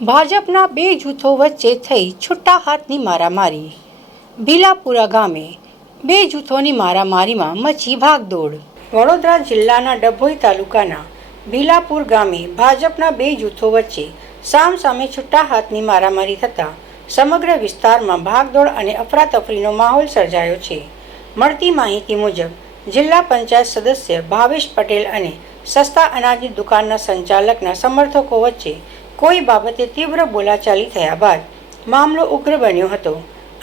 ભાજપના બે જૂથો વચ્ચે થઈ છૂટા હાથની મારામારી. ભીલાપુરા ગામે બે જૂથોની મારામારીમાં મચી ભાગદોડ. વડોદરા જિલ્લાના ડભોઈ તાલુકાના ભીલાપુર ગામે ભાજપના બે જૂથો વચ્ચે સામસામે છૂટા હાથની મારામારી થતાં સમગ્ર વિસ્તારમાં ભાગદોડ અને અફરાતફરીનો માહોલ સર્જાયો છે. મળતી માહિતી મુજબ જિલ્લા પંચાયત સદસ્ય ભાવેશ પટેલ અને સસ્તા અનાજની દુકાનના સંચાલકના સમર્થકો વચ્ચે કોઈ બાબતે તીવ્ર બોલાચાલી થયા બાદ મામલો ઉગ્ર બન્યો હતો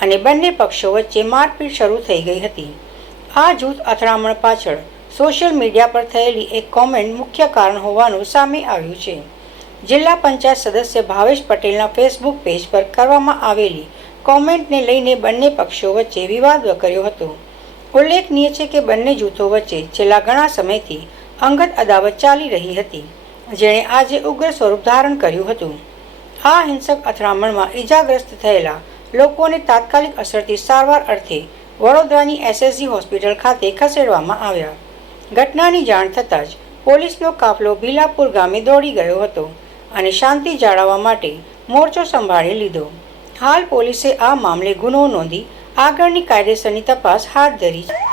અને બંને પક્ષો વચ્ચે મારપીટ શરૂ થઈ ગઈ હતી. આ જૂથ અથડામણ પાછળ સોશિયલ મીડિયા પર થયેલી એક કોમેન્ટ મુખ્ય કારણ હોવાનું સામે આવ્યું છે. જિલ્લા પંચાયત સદસ્ય ભાવેશ પટેલના ફેસબુક પેજ પર કરવામાં આવેલી કોમેન્ટને લઈને બંને પક્ષો વચ્ચે વિવાદ વકર્યો હતો. ઉલ્લેખનીય છે કે બંને જૂથો વચ્ચે છેલ્લા ઘણા સમયથી અંગત અદાવત ચાલી રહી હતી, જેણે આજે ઉગ્ર સ્વરૂપ ધારણ કર્યું હતું. આ હિંસક અથડામણમાં ઈજાગ્રસ્ત થયેલા લોકોને તાત્કાલિક અસરથી સારવાર અર્થે વડોદરાની એસએસજી હોસ્પિટલ ખાતે ખસેડવામાં આવ્યા. ઘટનાની જાણ થતાં જ પોલીસનો કાફલો ભીલાપુર ગામે દોડી ગયો હતો અને શાંતિ જાળવવા માટે મોરચો સંભાળી લીધો. હાલ પોલીસે આ મામલે ગુનો નોંધી આગળની કાયદેસરની તપાસ હાથ ધરી છે.